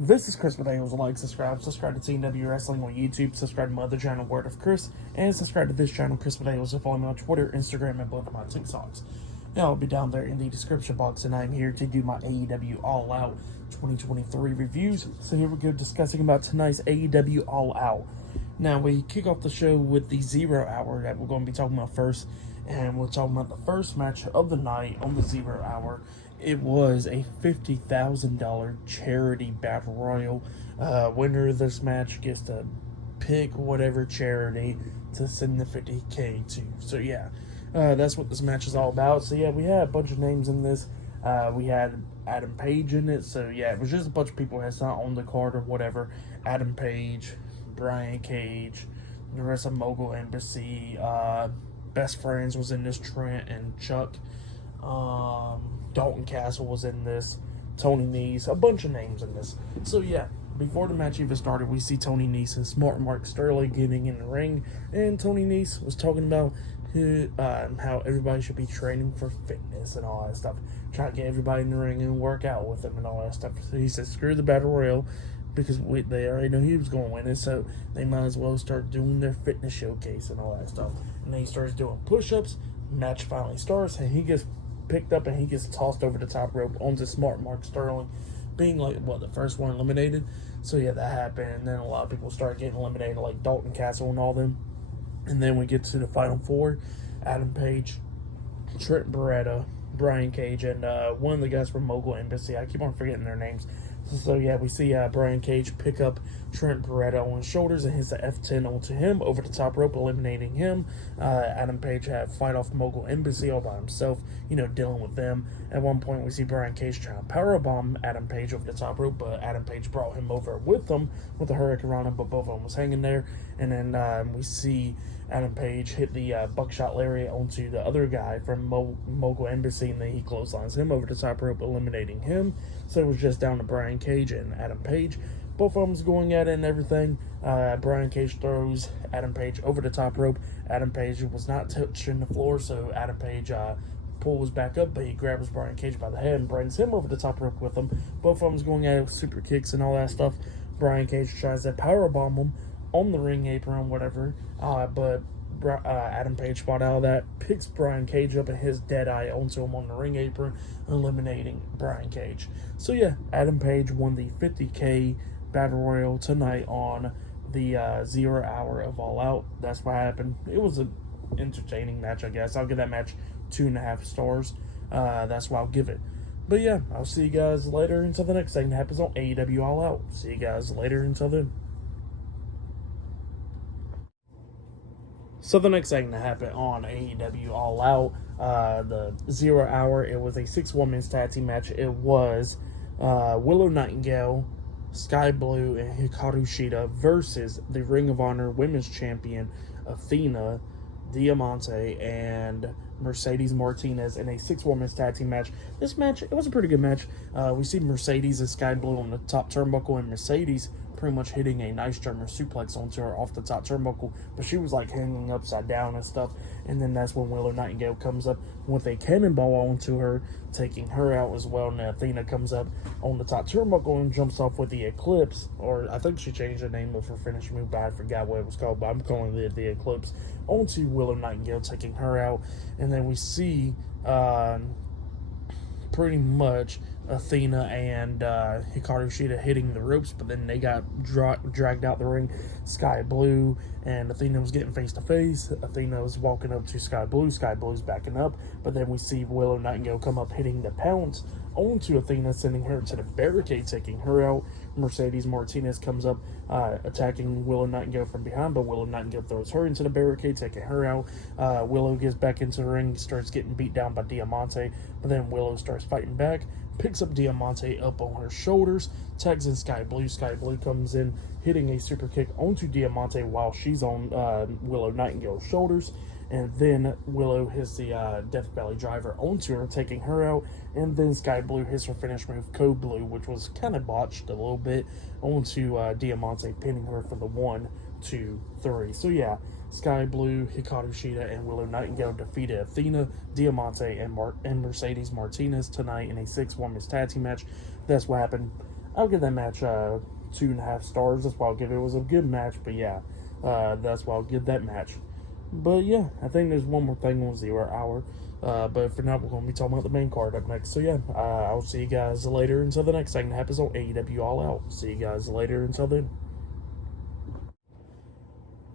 This is Chris Medeiros. Like, subscribe to TNW Wrestling on YouTube, subscribe to my other channel, Word of Chris, and subscribe to this channel, Chris Medeiros, and follow me on Twitter, Instagram, and both of my TikToks. Now, I'll be down there in the description box, and I'm here to do my AEW All Out 2023 reviews. So here we go, discussing about tonight's AEW All Out. Now, we kick off the show with the 0 hour that we're going to be talking about first, and we're talking about the first match of the night on the 0 hour. It was a $50,000 charity battle royal. Winner of this match gets to pick whatever charity to send the $50K to. So yeah, that's what this match is all about. So yeah, we had a bunch of names in this. We had Adam Page in it. So yeah, it was just a bunch of people that's not on the card or whatever. Adam Page, Brian Cage, the rest of Mogul Embassy. Best Friends was in this, Trent and Chuck. Dalton Castle was in this, Tony Nese, a bunch of names in this. So yeah, before the match even started, we see Tony Nese and Smart Mark Sterling getting in the ring, and Tony Nese was talking about how everybody should be training for fitness and all that stuff, trying to get everybody in the ring and work out with them and all that stuff. So he said, screw the Battle Royal, because they already know he was going to win it, so they might as well start doing their fitness showcase and all that stuff. And then he starts doing push-ups. Match finally starts, and he gets picked up and he gets tossed over the top rope onto Smart Mark Sterling, being like the first one eliminated. So yeah, that happened, and then a lot of people start getting eliminated, like Dalton Castle and all them. And then we get to the final four: Adam Page, Trent Beretta, Brian Cage, and one of the guys from Mogul Embassy. I keep on forgetting their names. So yeah, we see Brian Cage pick up Trent Beretta on his shoulders and hits the F10 onto him over the top rope, eliminating him. Adam Page had fight off Mogul Embassy all by himself, dealing with them. At one point, we see Brian Cage trying to powerbomb Adam Page over the top rope, but Adam Page brought him over with him with a hurricanrana, but both of them was hanging there. And then we see Adam Page hit the buckshot lariat onto the other guy from Mogul Embassy, and then he clotheslines him over the top rope, eliminating him. So it was just down to Brian Cage and Adam Page. Both of them's going at it and everything. Brian Cage throws Adam Page over the top rope. Adam Page was not touching the floor, so Adam Page pulls back up, but he grabs Brian Cage by the head and brings him over the top rope with him. Both of them's going at it with super kicks and all that stuff. Brian Cage tries to powerbomb him on the ring apron, whatever, but Adam Page fought out of that, picks Brian Cage up and his dead eye onto him on the ring apron, eliminating Brian Cage. So yeah, Adam Page won the $50K Battle Royal tonight on the 0 hour of All Out. That's what happened. It was an entertaining match, I guess. I'll give that match 2.5 stars. That's what I'll give it. But yeah, I'll see you guys later until the next thing that happens on AEW All Out. See you guys later until then. So the next thing that happened on AEW All Out, the 0 hour, it was a 6-women's tag team match. It was Willow Nightingale, Sky Blue, and Hikaru Shida versus the Ring of Honor Women's Champion Athena, Diamante, and Mercedes Martinez in a 6-women's tag team match. This match, it was a pretty good match. We see Mercedes and Sky Blue on the top turnbuckle, and Mercedes pretty much hitting a nice German suplex onto her off the top turnbuckle, but she was like hanging upside down and stuff. And then that's when Willow Nightingale comes up with a cannonball onto her, taking her out as well. And Athena comes up on the top turnbuckle and jumps off with the Eclipse, or I think she changed the name of her finish move, but I forgot what it was called, but I'm calling it the Eclipse, onto Willow Nightingale, taking her out. And then we see pretty much Athena and Hikaru Shida hitting the ropes, but then they got dragged out the ring. Sky Blue and Athena was getting face to face. Athena was walking up to Sky Blue. Sky Blue's backing up, but then we see Willow Nightingale come up, hitting the pounce onto Athena, sending her to the barricade, taking her out. Mercedes Martinez comes up, attacking Willow Nightingale from behind, but Willow Nightingale throws her into the barricade, taking her out. Willow gets back into the ring, starts getting beat down by Diamante, but then Willow starts fighting back, picks up Diamante up on her shoulders, tags in Sky Blue. Sky Blue comes in, hitting a super kick onto Diamante while she's on Willow Nightingale's shoulders. And then Willow hits the Death Valley Driver onto her, taking her out. And then Sky Blue hits her finish move, Code Blue, which was kind of botched a little bit, onto Diamante, pinning her for the 1, 2, 3. So yeah, Sky Blue, Hikaru Shida, and Willow Nightingale defeated Athena, Diamante, and Mercedes Martinez tonight in a 6-women's tag team match. That's what happened. I'll give that match 2.5 stars. That's why I'll give it. It was a good match, but yeah, that's why I'll give that match. But yeah, I think there's one more thing on 0 Hour. But for now, we're going to be talking about the main card up next. So yeah, I'll see you guys later until the next thing that happens on AEW All Out. See you guys later until then.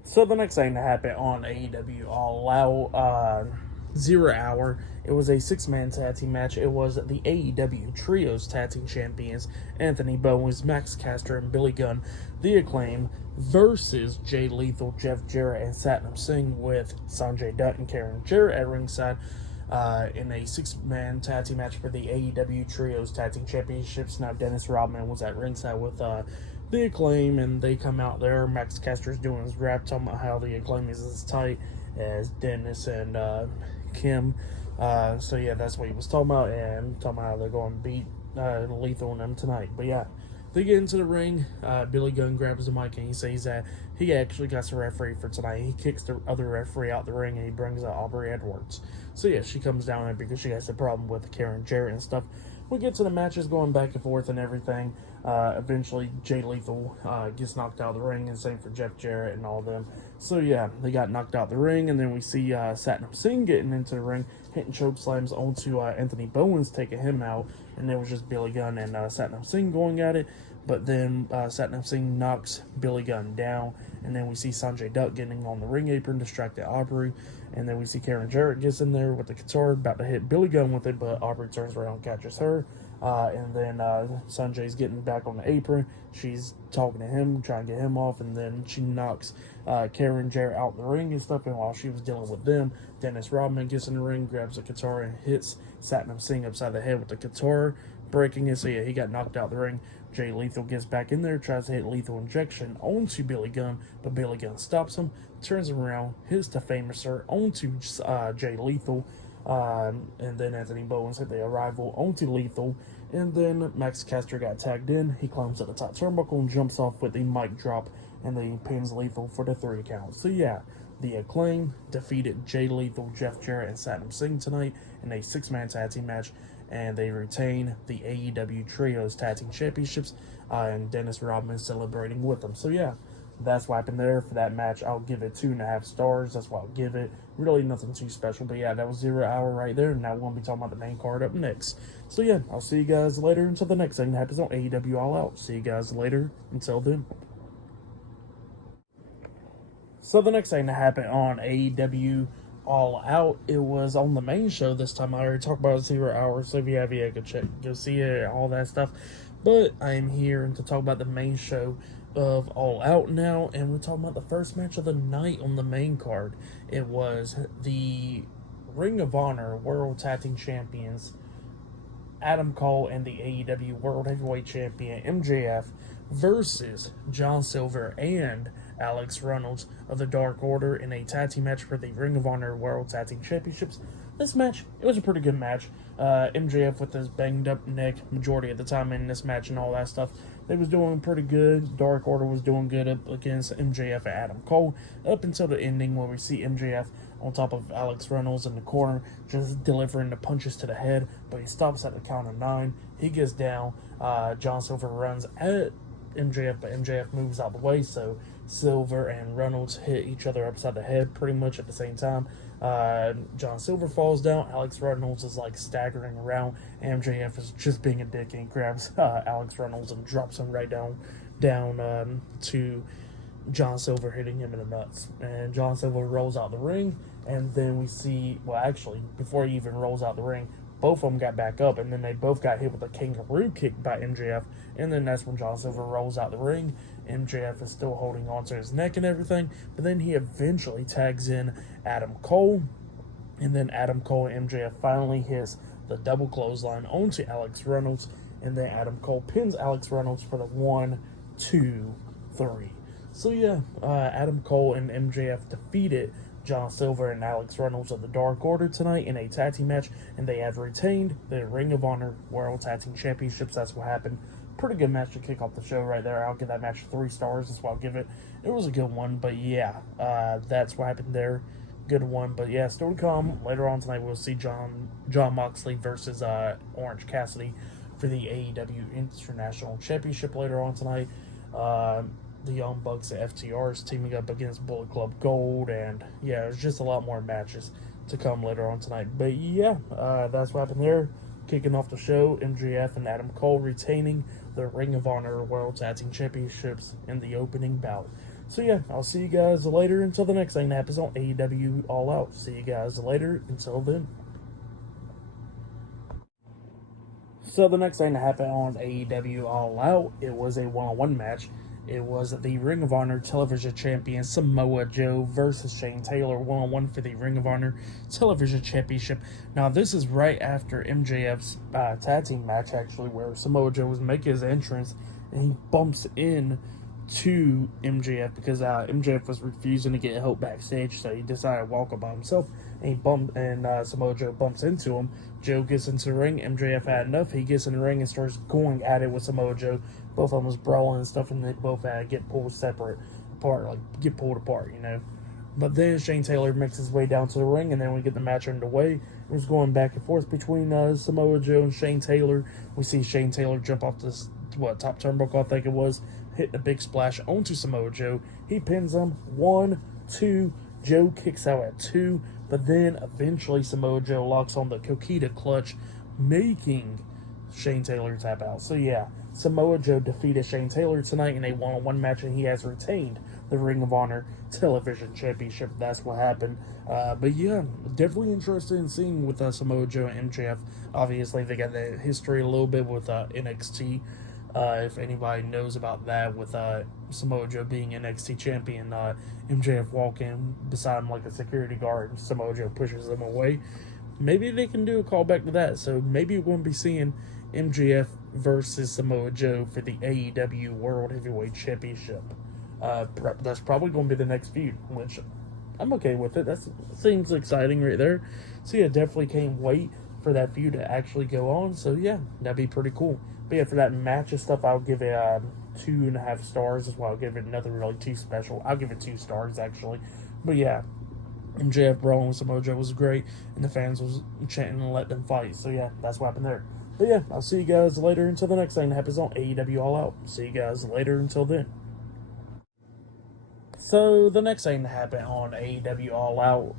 So the next thing that happened on AEW All Out, 0 Hour, it was a 6-man tag team match. It was the AEW Trios Tag Team Champions, Anthony Bowens, Max Caster, and Billy Gunn, The Acclaim, versus Jay Lethal, Jeff Jarrett, and Satnam Singh, with Sanjay Dutt and Karen Jarrett at ringside, in a 6-man tag team match for the AEW Trios Tag Team Championships. Now, Dennis Rodman was at ringside with The Acclaim, and they come out there. Max Caster's doing his rap, talking about how The Acclaim is as tight as Dennis and Kim. So yeah, that's what he was talking about, and talking about how they're going to beat Lethal and them tonight. But yeah, they get into the ring. Billy Gunn grabs the mic and he says that he actually got the referee for tonight. He kicks the other referee out the ring and he brings out Aubrey Edwards. So yeah, she comes down there because she has a problem with Karen Jarrett and stuff. We get to the matches going back and forth and everything. Eventually, Jay Lethal gets knocked out of the ring, and same for Jeff Jarrett and all of them. So yeah, they got knocked out of the ring, and then we see Satnam Singh getting into the ring, hitting choke slams onto Anthony Bowens, taking him out, and it was just Billy Gunn and Satnam Singh going at it. But then Satnam Singh knocks Billy Gunn down, and then we see Sanjay Dutt getting on the ring apron, distracted Aubrey, and then we see Karen Jarrett gets in there with the guitar, about to hit Billy Gunn with it, but Aubrey turns around and catches her. And then Sanjay's getting back on the apron. She's talking to him, trying to get him off, and then she knocks Karen Jarrett out the ring and stuff. And while she was dealing with them, Dennis Rodman gets in the ring, grabs a guitar, and hits Satnam Singh upside the head with the guitar, breaking it. So yeah, he got knocked out the ring. Jay Lethal gets back in there, tries to hit Lethal Injection onto Billy Gunn, but Billy Gunn stops him, turns him around, hits the Famouser onto Jay Lethal. And then Anthony Bowens hit the Arrival onto Lethal, and then Max Caster got tagged in. He climbs to the top turnbuckle and jumps off with the mic drop, and then he pins Lethal for the 3 count. So yeah, The Acclaim defeated Jay Lethal, Jeff Jarrett, and Satnam Singh tonight in a 6-man tag team match, and they retain the AEW Trios Tag Team Championships, and Dennis Rodman celebrating with them. So yeah, that's what happened there for that match. I'll give it 2.5 stars. That's what I'll give it. Really nothing too special. But yeah, that was 0 Hour right there. And now we're going to be talking about the main card up next. So yeah, I'll see you guys later until the next thing that happens on AEW All Out. See you guys later. Until then. So the next thing that happened on AEW All Out, it was on the main show this time. I already talked about 0 Hour. So if you have it, go see it, all that stuff. But I am here to talk about the main show of All Out now, and we're talking about the first match of the night on the main card. It was the Ring of Honor World Tag Team Champions Adam Cole and the AEW World Heavyweight Champion MJF versus John Silver and Alex Reynolds of the Dark Order in a tag team match for the Ring of Honor World Tag Team Championships. This match, it was a pretty good match. MJF with his banged up neck majority of the time in this match and all that stuff. They was doing pretty good. Dark Order was doing good up against MJF and Adam Cole up until the ending where we see MJF on top of Alex Reynolds in the corner just delivering the punches to the head, but he stops at the count of 9. He gets down. John Silver runs at MJF, but MJF moves out the way, so Silver and Reynolds hit each other upside the head pretty much at the same time. John Silver falls down. Alex Reynolds is like staggering around. MJF is just being a dick and grabs Alex Reynolds and drops him right down to John Silver, hitting him in the nuts. And John Silver rolls out the ring, and then we see, well, actually, before he even rolls out the ring, both of them got back up, and then they both got hit with a kangaroo kick by MJF, and then that's when John Silver rolls out the ring. MJF is still holding on to his neck and everything, but then he eventually tags in Adam Cole, and then Adam Cole and MJF finally hits the double clothesline onto Alex Reynolds, and then Adam Cole pins Alex Reynolds for the 1, 2, 3. So yeah, Adam Cole and MJF defeated John Silver and Alex Reynolds of the Dark Order tonight in a tag team match, and they have retained the Ring of Honor World Tag Team Championships. That's what happened. Pretty good match to kick off the show right there. I'll give that match 3 stars. That's what I'll give it. It was a good one, but yeah, that's what happened there. Good one, but yeah, still to come. Later on tonight, we'll see John Moxley versus Orange Cassidy for the AEW International Championship later on tonight. The Young Bucks and FTRs teaming up against Bullet Club Gold, and yeah, there's just a lot more matches to come later on tonight. But yeah, that's what happened there. Kicking off the show, MJF and Adam Cole retaining the Ring of Honor World Tag Team Championships in the opening bout. So yeah, I'll see you guys later until the next thing that happens on AEW All Out. See you guys later until then. So the next thing that happened on AEW All Out, it was a one-on-one match. It was the Ring of Honor Television Champion Samoa Joe versus Shane Taylor, one-on-one for the Ring of Honor Television Championship. Now, this is right after MJF's tag team match, actually, where Samoa Joe was making his entrance, and he bumps in to MJF because MJF was refusing to get help backstage, so he decided to walk up by himself, and Samoa Joe bumps into him. Joe gets into the ring. MJF had enough. He gets in the ring and starts going at it with Samoa Joe. Both of them was brawling and stuff, and they both had to get pulled apart, you know. But then Shane Taylor makes his way down to the ring, and then we get the match underway. It was going back and forth between Samoa Joe and Shane Taylor. We see Shane Taylor jump off this, top turnbuckle, I think it was, hit a big splash onto Samoa Joe. He pins him. 1, 2. Joe kicks out at 2, but then eventually Samoa Joe locks on the Kokita clutch, making Shane Taylor tap out. So yeah, Samoa Joe defeated Shane Taylor tonight in a one-on-one match, and he has retained the Ring of Honor Television Championship. That's what happened. But yeah, definitely interested in seeing with Samoa Joe and MJF. Obviously, they got the history a little bit with NXT. If anybody knows about that, with Samoa Joe being NXT champion, MJF walking beside him like a security guard, and Samoa Joe pushes him away. Maybe they can do a callback to that. So maybe we're going to be seeing MJF versus Samoa Joe for the AEW World Heavyweight Championship. That's probably going to be the next feud, which I'm okay with it. That seems exciting right there. So yeah, definitely can't wait for that feud to actually go on. So yeah, that'd be pretty cool. But yeah, for that match and stuff, I'll give it 2.5 stars. As well, I'll give it nothing really too special. I'll give it 2 stars actually. But yeah, MJF brawling with Samoa Joe was great, and the fans was chanting and let them fight. So yeah, that's what happened there. But yeah, I'll see you guys later until the next thing that happens on AEW All Out. See you guys later until then. So the next thing that happened on AEW All Out,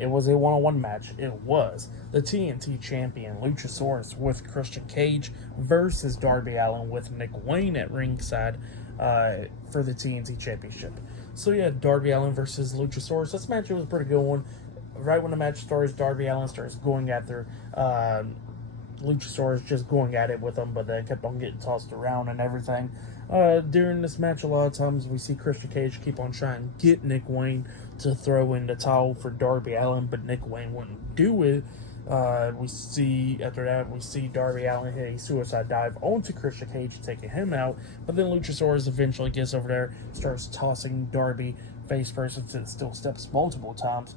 it was a one-on-one match. It was the TNT champion Luchasaurus with Christian Cage versus Darby Allin with Nick Wayne at ringside for the TNT championship. So yeah, Darby Allin versus Luchasaurus. This match was a pretty good one. Right when the match starts, Darby Allin starts going after Luchasaurus, just going at it with him, but then kept on getting tossed around and everything. During this match, a lot of times we see Christian Cage keep on trying to get Nick Wayne to throw in the towel for Darby Allin, but Nick Wayne wouldn't do it. After that, we see Darby Allin hit a suicide dive onto Christian Cage, taking him out, but then Luchasaurus eventually gets over there, starts tossing Darby face first into steel steps multiple times,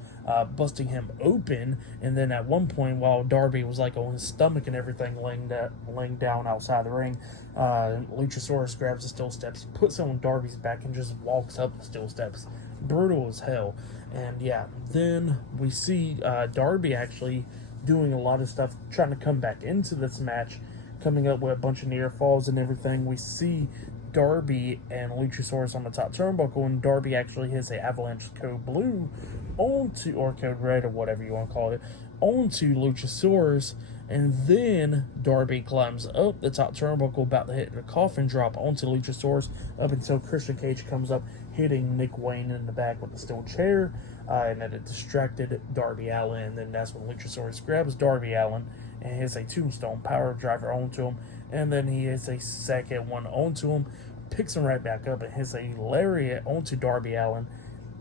busting him open, and then at one point, while Darby was like on his stomach and everything, laying down outside the ring, Luchasaurus grabs the steel steps, puts it on Darby's back, and just walks up the steel steps. Brutal as hell. And yeah, then we see Darby actually doing a lot of stuff, trying to come back into this match, coming up with a bunch of near falls and everything. We see Darby and Luchasaurus on the top turnbuckle, and Darby actually hits a Avalanche Code Blue onto, or Code Red, or whatever you want to call it, onto Luchasaurus, and then Darby climbs up the top turnbuckle, about to hit a coffin drop onto Luchasaurus, up until Christian Cage comes up, hitting Nick Wayne in the back with a steel chair, and then it distracted Darby Allin, and then that's when Luchasaurus grabs Darby Allin and hits a tombstone power driver onto him, and then he hits a second one onto him, picks him right back up, and hits a lariat onto Darby Allin,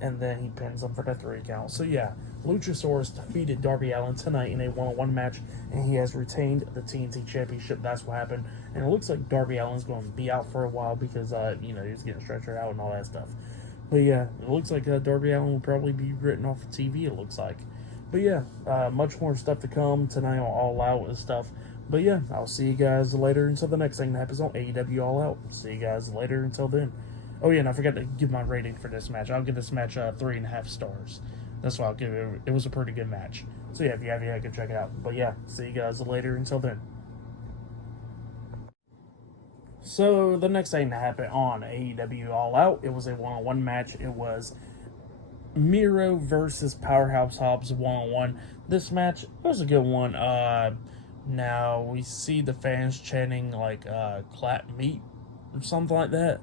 and then he pins him for the 3 count. So yeah, Luchasaurus defeated Darby Allin tonight in a one-on-one match, and he has retained the TNT Championship. That's what happened, and it looks like Darby Allin's going to be out for a while because, he's getting stretched out and all that stuff. But yeah, it looks like Darby Allin will probably be written off the TV, it looks like. But yeah, much more stuff to come tonight on All Out and stuff. But yeah, I'll see you guys later until the next thing that happens on AEW All Out. See you guys later until then. Oh yeah, and I forgot to give my rating for this match. I'll give this match 3.5 stars. That's what I'll give it. It was a pretty good match. So yeah, if you have, go check it out. But yeah, see you guys later until then. So the next thing that happened on AEW All Out, it was a one-on-one match. It was Miro versus Powerhouse Hobbs one-on-one. This match was a good one. Now we see the fans chanting like clap meat or something like that.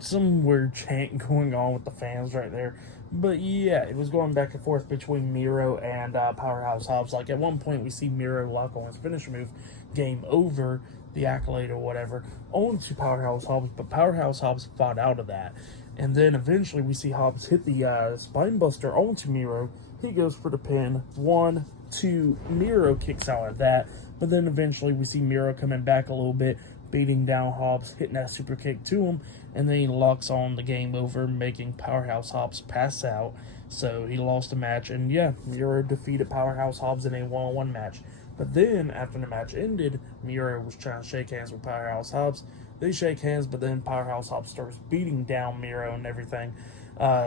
Some weird chant going on with the fans right there. But yeah, it was going back and forth between Miro and Powerhouse Hobbs. Like at one point, we see Miro lock on his finisher move, game over, the accolade or whatever, onto Powerhouse Hobbs. But Powerhouse Hobbs fought out of that. And then eventually we see Hobbs hit the spine buster onto Miro. He goes for the pin. 1, 2, Miro kicks out of that. But then eventually we see Miro coming back a little bit, beating down Hobbs, hitting that super kick to him, and then he locks on the game over, making Powerhouse Hobbs pass out. So he lost the match, and yeah, Miro defeated Powerhouse Hobbs in a one-on-one match. But then, after the match ended, Miro was trying to shake hands with Powerhouse Hobbs. They shake hands, but then Powerhouse Hobbs starts beating down Miro and everything,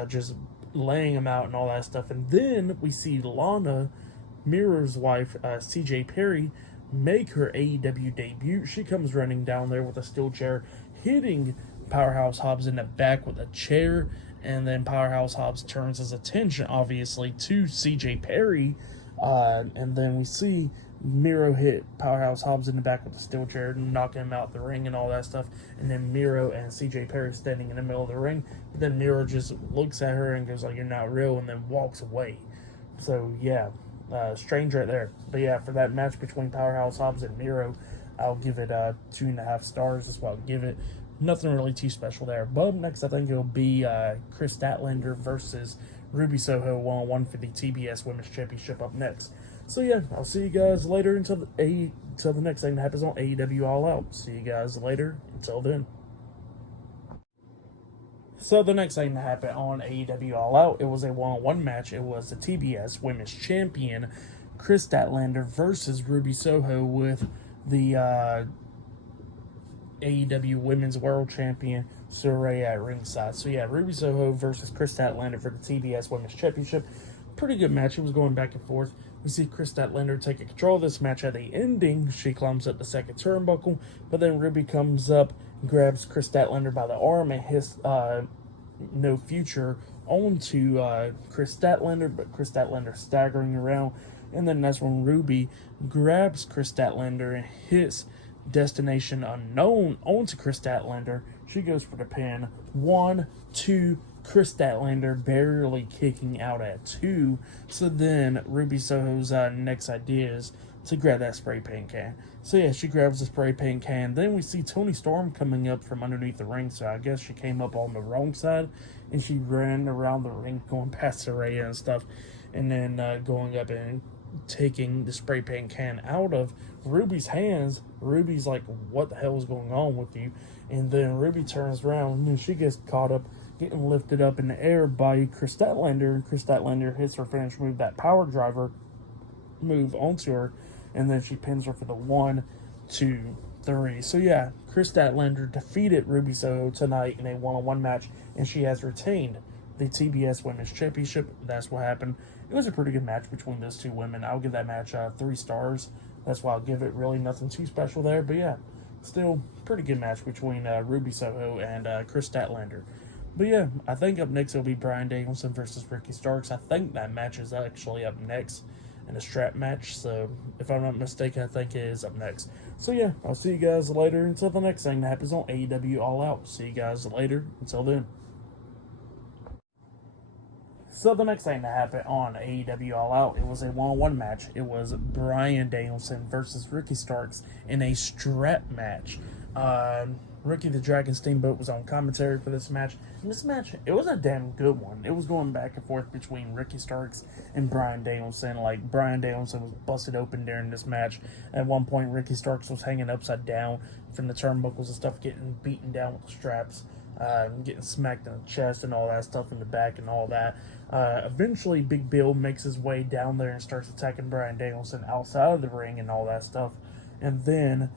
just laying him out and all that stuff. And then we see Lana, Miro's wife, CJ Perry, make her AEW debut. She comes running down there with a steel chair, hitting Powerhouse Hobbs in the back with a chair, and then Powerhouse Hobbs turns his attention, obviously, to CJ Perry, and then we see Miro hit Powerhouse Hobbs in the back with a steel chair, knocking him out the ring and all that stuff, and then Miro and CJ Perry standing in the middle of the ring, but then Miro just looks at her and goes like, "You're not real," and then walks away. So yeah, strange right there. But yeah, for that match between Powerhouse Hobbs and Miro, I'll give it 2.5 stars. That's what I'll give it. Nothing really too special there. But next, I think it'll be Chris Thatlander versus Ruby Soho one-on-one for the TBS Women's Championship up next. So yeah, I'll see you guys later until the next thing that happens on AEW All Out. See you guys later. Until then. So the next thing that happened on AEW All Out, it was a one-on-one match. It was the TBS Women's Champion, Chris Statlander versus Ruby Soho with the AEW Women's World Champion, Saraya at ringside. So yeah, Ruby Soho versus Chris Statlander for the TBS Women's Championship. Pretty good match. It was going back and forth. We see Chris Statlander taking control of this match at the ending. She climbs up the second turnbuckle, but then Ruby comes up, grabs Chris Statlander by the arm, and hits No Future onto Chris Statlander, but Chris Statlander staggering around, and then that's when Ruby grabs Chris Statlander and hits Destination Unknown onto Chris Statlander. She goes for the pin. 1, 2, Chris Statlander barely kicking out at 2. So then Ruby Soho's next idea is to grab that spray paint can. So yeah, she grabs the spray paint can. Then we see Toni Storm coming up from underneath the ring. So I guess she came up on the wrong side and she ran around the ring going past Saraya and stuff. And then going up and taking the spray paint can out of Ruby's hands. Ruby's like, "What the hell is going on with you?" And then Ruby turns around and she gets caught up, getting lifted up in the air by Chris Statlander. And Chris Statlander hits her finish move, that power driver move onto her, and then she pins her for the 1, 2, 3. So yeah, Chris Statlander defeated Ruby Soho tonight in a one-on-one match, and she has retained the TBS Women's Championship. That's what happened. It was a pretty good match between those two women. I'll give that match 3 stars. That's why I'll give it. Really nothing too special there, but yeah, still pretty good match between Ruby Soho and Chris Statlander. But yeah, I think up next it'll be Bryan Danielson versus Ricky Starks. I think that match is actually up next in a strap match, so if I'm not mistaken, I think it is up next. So yeah, I'll see you guys later until the next thing that happens on AEW All Out. See you guys later. Until then. So the next thing that happened on AEW All Out, it was a one-on-one match. It was Bryan Danielson versus Ricky Starks in a strap match. Ricky the Dragon Steamboat was on commentary for this match. And this match, it was a damn good one. It was going back and forth between Ricky Starks and Bryan Danielson. Like, Bryan Danielson was busted open during this match. At one point, Ricky Starks was hanging upside down from the turnbuckles and stuff, getting beaten down with the straps, getting smacked in the chest and all that stuff in the back and all that. Eventually, Big Bill makes his way down there and starts attacking Bryan Danielson outside of the ring and all that stuff. And then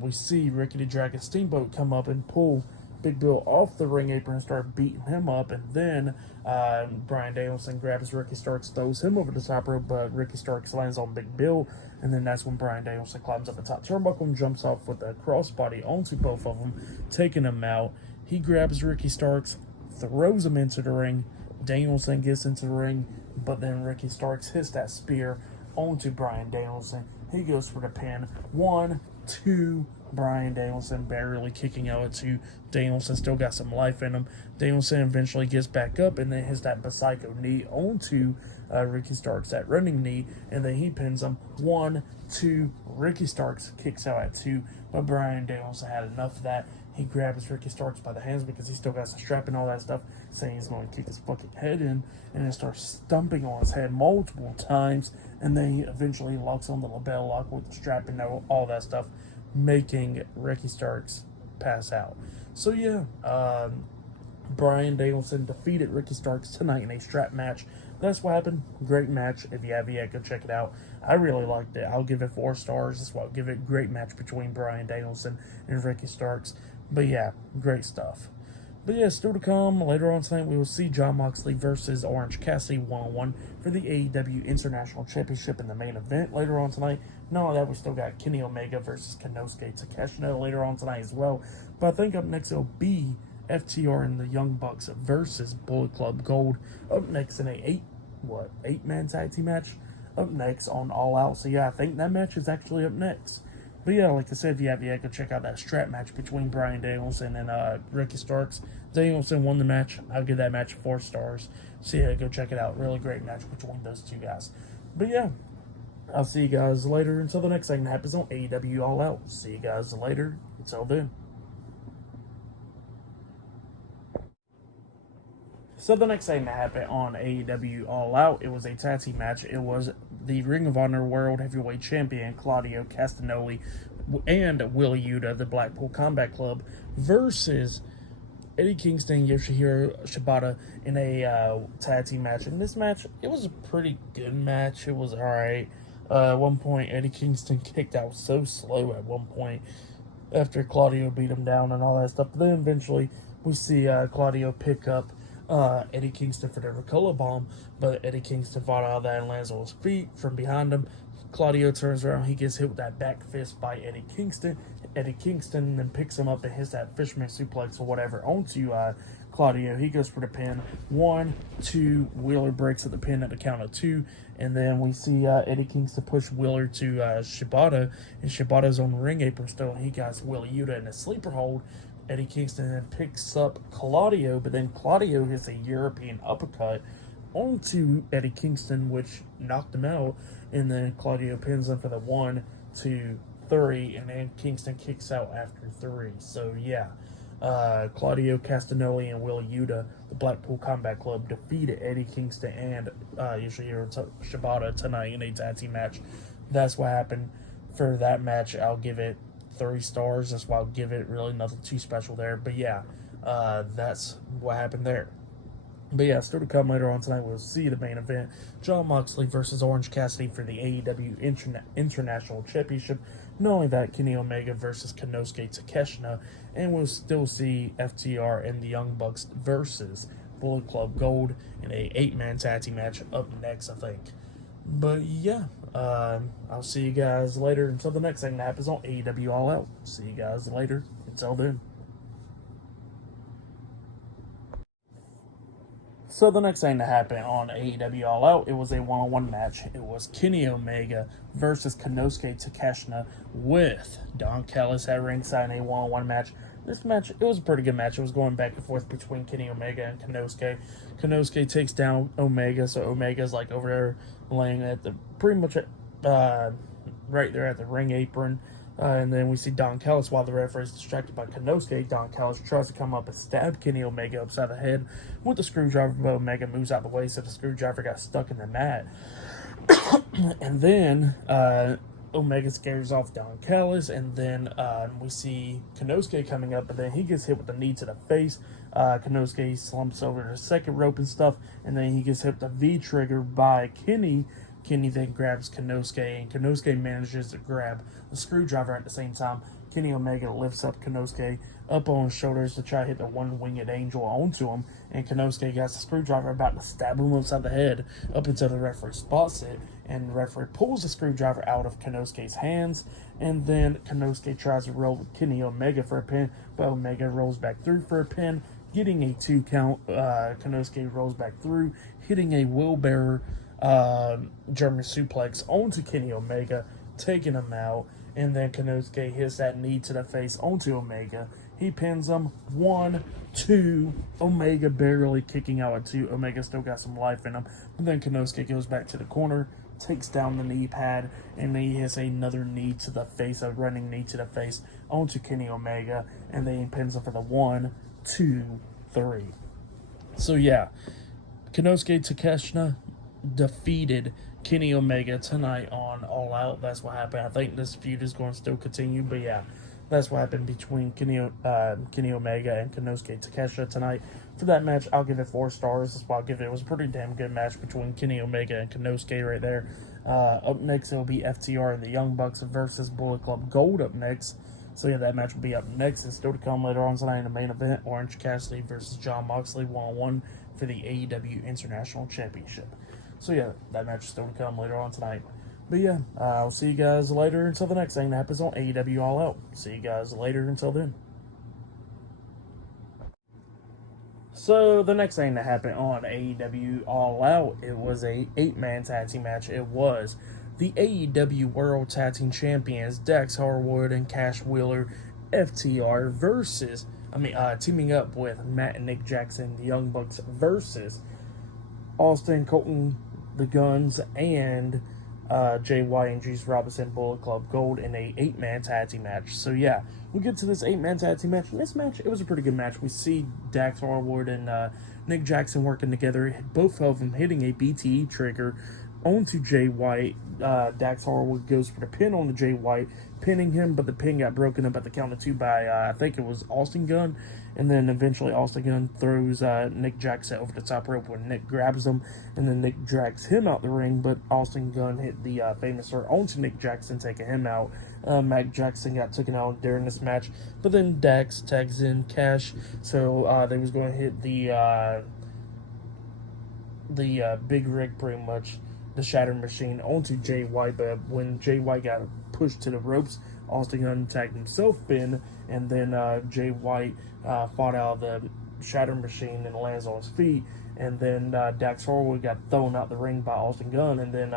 we see Ricky the Dragon Steamboat come up and pull Big Bill off the ring apron and start beating him up, and then Bryan Danielson grabs Ricky Starks, throws him over the top rope, but Ricky Starks lands on Big Bill, and then that's when Bryan Danielson climbs up the top turnbuckle and jumps off with a crossbody onto both of them, taking them out. He grabs Ricky Starks, throws him into the ring. Danielson gets into the ring, but then Ricky Starks hits that spear onto Bryan Danielson. He goes for the pin. 1, 2, Bryan Danielson barely kicking out at 2. Danielson still got some life in him. Danielson eventually gets back up and then hits that Psycho knee onto Ricky Starks, that running knee, and then he pins him. 1, 2, Ricky Starks kicks out at 2, but Bryan Danielson had enough of that. He grabs Ricky Starks by the hands because he still got some strap and all that stuff, saying he's going to kick his fucking head in, and then starts stumping on his head multiple times, and then he eventually locks on the label lock with the strap and all that stuff, making Ricky Starks pass out. So yeah, Bryan Danielson defeated Ricky Starks tonight in a strap match. That's what happened. Great match. If you have yet, go check it out. I really liked it. I'll give it 4 stars. That's why I'll give it. Great match between Bryan Danielson and Ricky Starks. But yeah, great stuff. But yeah, still to come, later on tonight, we will see Jon Moxley versus Orange Cassidy 1-on-1 for the AEW International Championship in the main event later on tonight. Not only that, we still got Kenny Omega versus Konosuke Takeshita later on tonight as well. But I think up next it'll be FTR and the Young Bucks versus Bullet Club Gold. Up next in a 8-man tag team match. Up next on All Out. So yeah, I think that match is actually up next. But yeah, like I said, if you have yet, go check out that strap match between Bryan Danielson and Ricky Starks. Danielson won the match. I'll give that match 4 stars. So yeah, go check it out. Really great match between those two guys. But yeah, I'll see you guys later until the next thing that happens on AEW All Out. See you guys later. Until then. So the next thing that happened on AEW All Out, it was a tag team match. It was the Ring of Honor World Heavyweight Champion Claudio Castanoli and Wheeler Yuta, the Blackpool Combat Club, versus Eddie Kingston and Yoshihiro Shibata in a tag team match. In this match, it was a pretty good match. It was alright. At one point, Eddie Kingston kicked out so slow at one point after Claudio beat him down and all that stuff. But then eventually, we see Claudio pick up Eddie Kingston for the Ricola Bomb, but Eddie Kingston fought out of that and lands on his feet from behind him. Claudio turns around, he gets hit with that back fist by Eddie Kingston. Eddie Kingston then picks him up and hits that fisherman suplex or whatever onto Claudio. He goes for the pin. 1, 2, Wheeler breaks at the pin at the count of 2, and then we see Eddie Kingston push Wheeler to Shibata, and Shibata's on the ring apron still, and he got Wheeler Yuta in a sleeper hold. Eddie Kingston then picks up Claudio, but then Claudio hits a European uppercut onto Eddie Kingston, which knocked him out, and then Claudio pins him for the 1, 2, 3, and then Kingston kicks out after 3. So yeah, Claudio Castanoli and Wheeler Yuta, the Blackpool Combat Club, defeated Eddie Kingston and Yoshihiro Shibata tonight in a tag team match. That's what happened for that match. I'll give it 3 stars. That's why I'll give it. Really nothing too special there. But yeah, that's what happened there. But yeah, still to come later on tonight, we'll see the main event. Jon Moxley versus Orange Cassidy for the AEW International Championship. Not only that, Kenny Omega versus Konosuke Takeshita. And we'll still see FTR and the Young Bucks versus Bullet Club Gold in a 8-man tag team match up next, I think. But yeah, I'll see you guys later until the next thing that happens on AEW All Out. See you guys later. Until then. So the next thing that happened on AEW All Out, it was a 1-on-1 match. It was Kenny Omega versus Konosuke Takeshita with Don Callis at ringside in a 1-on-1 match. This match, it was a pretty good match. It was going back and forth between Kenny Omega and Konosuke. Konosuke takes down Omega, so Omega's like over there laying at the pretty much right there at the ring apron. And then we see Don Callis while the referee is distracted by Konosuke. Don Callis tries to come up and stab Kenny Omega upside the head with the screwdriver, but Omega moves out of the way, so the screwdriver got stuck in the mat. And then Omega scares off Don Callis, and then we see Konosuke coming up, and then he gets hit with the knee to the face. Konosuke slumps over the second rope and stuff, and then he gets hit with the V-trigger by Kenny. Kenny then grabs Konosuke, and Konosuke manages to grab the screwdriver at the same time. Kenny Omega lifts up Konosuke up on his shoulders to try to hit the one-winged angel onto him, and Konosuke got the screwdriver about to stab him upside the head up until the referee spots it, and the referee pulls the screwdriver out of Konosuke's hands, and then Konosuke tries to roll with Kenny Omega for a pin, but Omega rolls back through for a pin, getting a 2 count. Konosuke rolls back through, hitting a wheelbarrow German suplex onto Kenny Omega, taking him out, and then Konosuke hits that knee to the face onto Omega. He pins him 1, 2, Omega barely kicking out at 2. Omega still got some life in him, but then Konosuke goes back to the corner, takes down the knee pad, and then he hits another knee to the face, a running knee to the face onto Kenny Omega, and then he pins him for the 1, 2, 3. So yeah, Konosuke Takeshita defeated Kenny Omega tonight on All Out. That's what happened. I think this feud is going to still continue, but yeah, that's what happened between Kenny Omega and Konosuke Takeshita tonight. For that match, I'll give it 4 stars. That's why I'll give it. It was a pretty damn good match between Kenny Omega and Konosuke right there. Up next, it will be FTR and the Young Bucks versus Bullet Club Gold up next. So yeah, that match will be up next. And still to come later on tonight in the main event, Orange Cassidy versus Jon Moxley 1-on-1 for the AEW International Championship. So yeah, that match is still to come later on tonight. But yeah, I'll see you guys later until the next thing that happens on AEW All Out. See you guys later until then. So the next thing that happened on AEW All Out, it was a 8-man tag team match. It was the AEW World Tag Team Champions Dax Harwood and Cash Wheeler, FTR versus, teaming up with Matt and Nick Jackson, the Young Bucks versus Austin, Colton, the Guns, and JY and Juice Robinson, Bullet Club Gold in a 8-man tag team match. So yeah, we get to this 8-man tag team match. In this match, it was a pretty good match. We see Dax Harwood and Nick Jackson working together, both of them hitting a BTE trigger onto Jay White. Dax Harwood goes for the pin on the Jay White, pinning him, but the pin got broken up at the count of 2 by, I think it was Austin Gunn, and then eventually Austin Gunn throws Nick Jackson over the top rope when Nick grabs him, and then Nick drags him out the ring, but Austin Gunn hit the famous start onto Nick Jackson, taking him out. Matt Jackson got taken out during this match, but then Dax tags in Cash, so they was going to hit the big rig, pretty much, the Shatter Machine onto Jay White, but when Jay White got pushed to the ropes, Austin Gunn tagged himself in, and then Jay White fought out of the Shatter Machine and lands on his feet, and then Dax Harwood got thrown out the ring by Austin Gunn, and then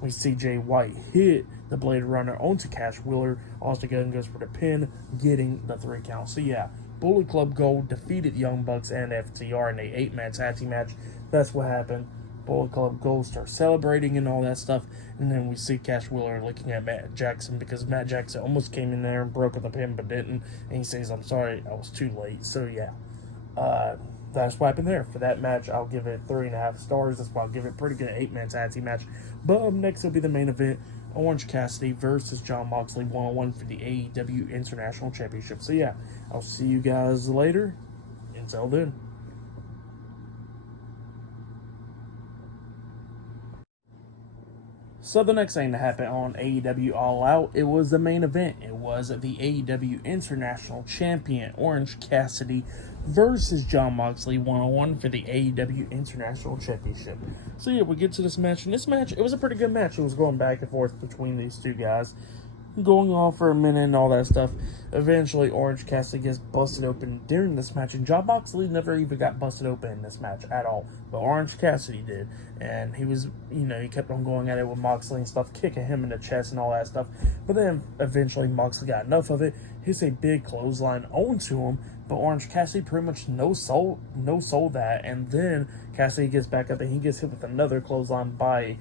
we see Jay White hit the Blade Runner onto Cash Wheeler. Austin Gunn goes for the pin, getting the 3 count. So yeah, Bullet Club Gold defeated Young Bucks and FTR in a 8-man tag team match. That's what happened. Bullet Club Gold starts celebrating and all that stuff, and then we see Cash Wheeler looking at Matt Jackson because Matt Jackson almost came in there and broke up the pin but didn't, and he says, "I'm sorry, I was too late." So yeah, that's what happened there. For that match, I'll give it 3.5 stars. That's why I'll give it a pretty good 8-man tag team match. But up next will be the main event, Orange Cassidy versus Jon Moxley 1-on-1 for the AEW International Championship. So yeah, I'll see you guys later. Until then. So the next thing that happened on AEW All Out, it was the main event. It was the AEW International Champion Orange Cassidy versus Jon Moxley 1-on-1 for the AEW International Championship. So yeah, we get to this match. And this match, it was a pretty good match. It was going back and forth between these two guys, going on for a minute and all that stuff. Eventually, Orange Cassidy gets busted open during this match, and Jon Moxley never even got busted open in this match at all, but Orange Cassidy did, and he was, he kept on going at it with Moxley and stuff, kicking him in the chest and all that stuff, but then eventually Moxley got enough of it, hits a big clothesline onto him, but Orange Cassidy pretty much no-sold that, and then Cassidy gets back up and he gets hit with another clothesline by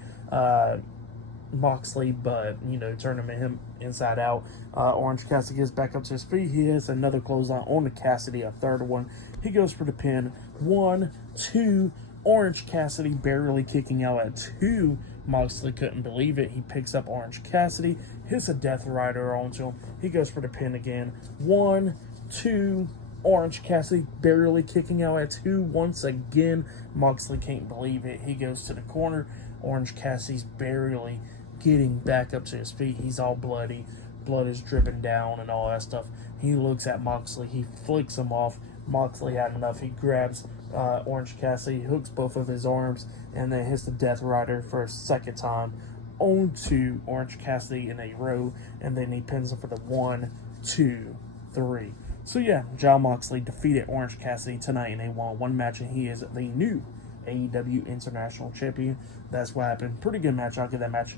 Moxley, but turning him inside out. Orange Cassidy gets back up to his feet. He hits another clothesline on to Cassidy, a third one. He goes for the pin. 1, 2. Orange Cassidy barely kicking out at 2. Moxley couldn't believe it. He picks up Orange Cassidy, hits a Death Rider onto him. He goes for the pin again. 1, 2. Orange Cassidy barely kicking out at 2 once again. Moxley can't believe it. He goes to the corner. Orange Cassidy's barely getting back up to his feet. He's all bloody. Blood is dripping down and all that stuff. He looks at Moxley. He flicks him off. Moxley had enough. He grabs Orange Cassidy, hooks both of his arms, and then hits the Death Rider for a second time onto Orange Cassidy in a row, and then he pins him for the 1, 2, 3. So yeah, Jon Moxley defeated Orange Cassidy tonight in a one-on-one match, and he is the new AEW International Champion. That's what happened. Pretty good match. I'll give that match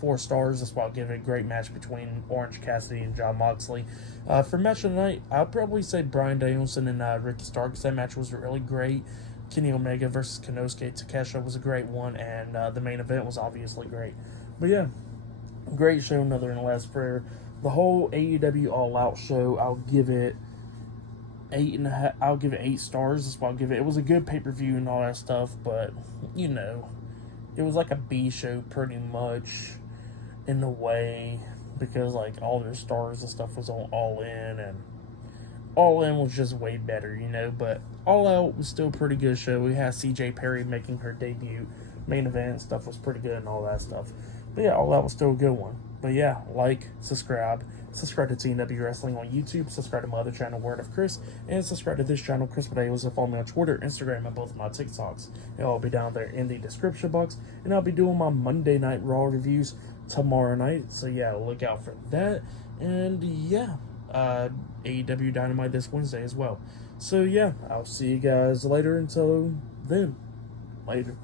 4 stars. That's why I'll give it a great match between Orange Cassidy and Jon Moxley. For match of the night, I'll probably say Bryan Danielson and Ricky Starks. That match was really great. Kenny Omega versus Konosuke Takeshita was a great one, and the main event was obviously great. But yeah, great show nonetheless. For the whole AEW All Out show, I'll give it 8.5. I'll give it 8 stars. That's what I'll give it. It was a good pay-per-view and all that stuff, but you know, it was like a B show pretty much in a way, because like all their stars and stuff was on All In, and All In was just way better, you know. But All Out was still a pretty good show. We had CJ Perry making her debut. Main event stuff was pretty good and all that stuff. But yeah, All Out was still a good one. But yeah, like, subscribe to TNW Wrestling on YouTube, subscribe to my other channel, Word of Chris, and subscribe to this channel, Chris Potatoes, and follow me on Twitter, Instagram, and both of my TikToks. It'll all be down there in the description box, and I'll be doing my Monday Night Raw reviews tomorrow night, so yeah, look out for that. And yeah, AEW Dynamite this Wednesday as well. So yeah, I'll see you guys later. Until then, later.